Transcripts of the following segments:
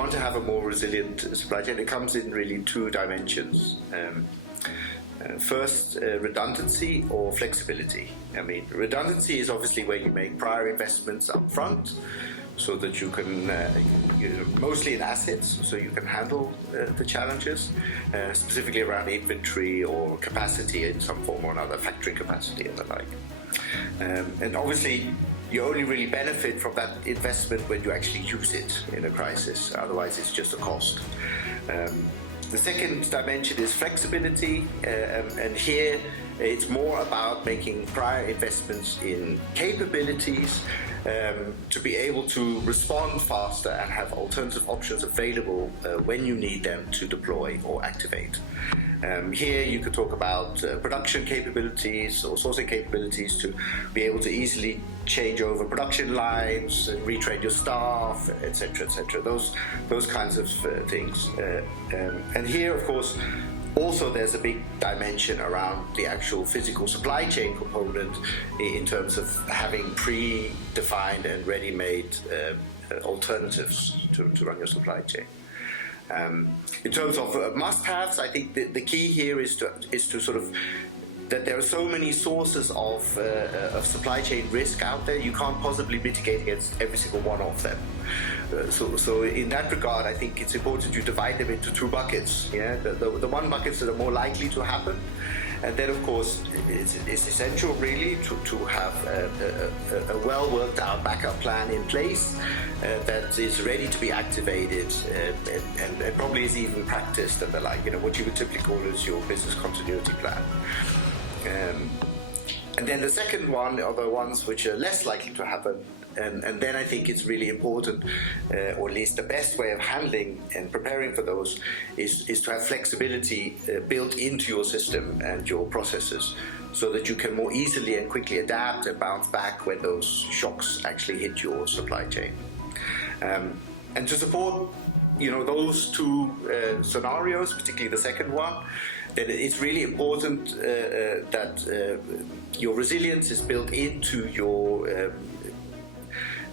want to have a more resilient supply chain, it comes in really two dimensions. First, redundancy or flexibility. I mean, redundancy is obviously where you make prior investments up front so that you can, mostly in assets, so you can handle the challenges, specifically around inventory or capacity in some form or another, factory capacity and the like. And obviously, you only really benefit from that investment when you actually use it in a crisis. Otherwise, it's just a cost. The second dimension is flexibility, and here it's more about making prior investments in capabilities to be able to respond faster and have alternative options available when you need them to deploy or activate. Here you could talk about production capabilities or sourcing capabilities to be able to easily change over production lines and retrain your staff, etc., etc. Those kinds of things. And here, of course, also there's a big dimension around the actual physical supply chain component in terms of having pre-defined and ready-made alternatives to run your supply chain. In terms of must-haves, I think the key here is to sort of that there are so many sources of supply chain risk out there. You can't possibly mitigate against every single one of them. So in that regard, I think it's important you divide them into two buckets. Yeah, the one buckets that are more likely to happen, and then of course it's essential really to have a well worked out backup plan in place that is ready to be activated and probably is even practiced and the like. You know, what you would typically call as your business continuity plan. And then the second one are the ones which are less likely to happen. And then I think it's really important, or at least the best way of handling and preparing for those is to have flexibility built into your system and your processes so that you can more easily and quickly adapt and bounce back when those shocks actually hit your supply chain. And to support those two scenarios, particularly the second one, that it's really important that your resilience is built into your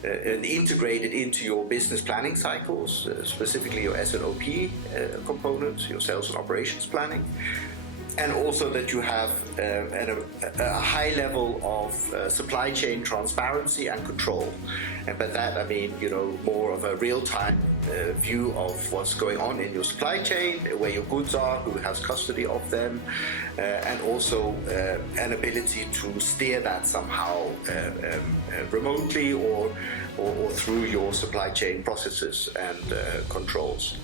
and integrated into your business planning cycles, specifically your S&OP components, your sales and operations planning, and also that you have a high level of supply chain transparency and control. And by that I mean, more of a real-time view of what's going on in your supply chain, where your goods are, who has custody of them, and also an ability to steer that somehow remotely or through your supply chain processes and controls.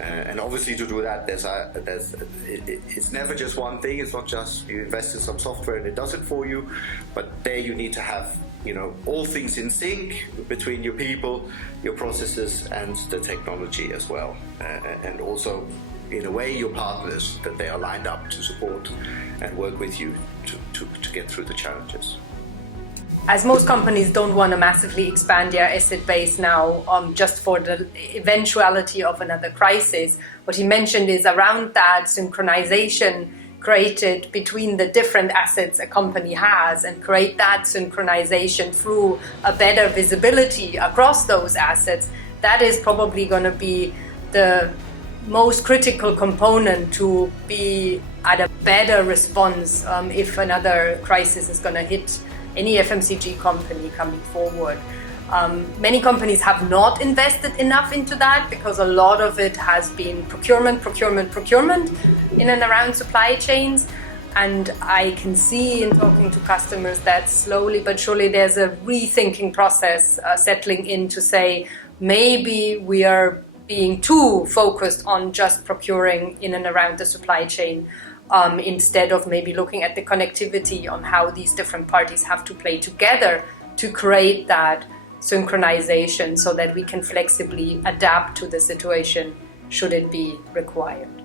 And obviously to do that, it's never just one thing. It's not just you invest in some software and it does it for you, but there you need to have all things in sync between your people, your processes, and the technology as well. And also, in a way, your partners, that they are lined up to support and work with you to get through the challenges. As most companies don't want to massively expand their asset base now just for the eventuality of another crisis, what he mentioned is around that synchronization created between the different assets a company has, and create that synchronization through a better visibility across those assets. That is probably going to be the most critical component to be at a better response if another crisis is going to hit any FMCG company coming forward. Many companies have not invested enough into that because a lot of it has been procurement in and around supply chains. And I can see in talking to customers that slowly but surely there's a rethinking process settling in to say maybe we are being too focused on just procuring in and around the supply chain instead of maybe looking at the connectivity on how these different parties have to play together to create that synchronization so that we can flexibly adapt to the situation should it be required.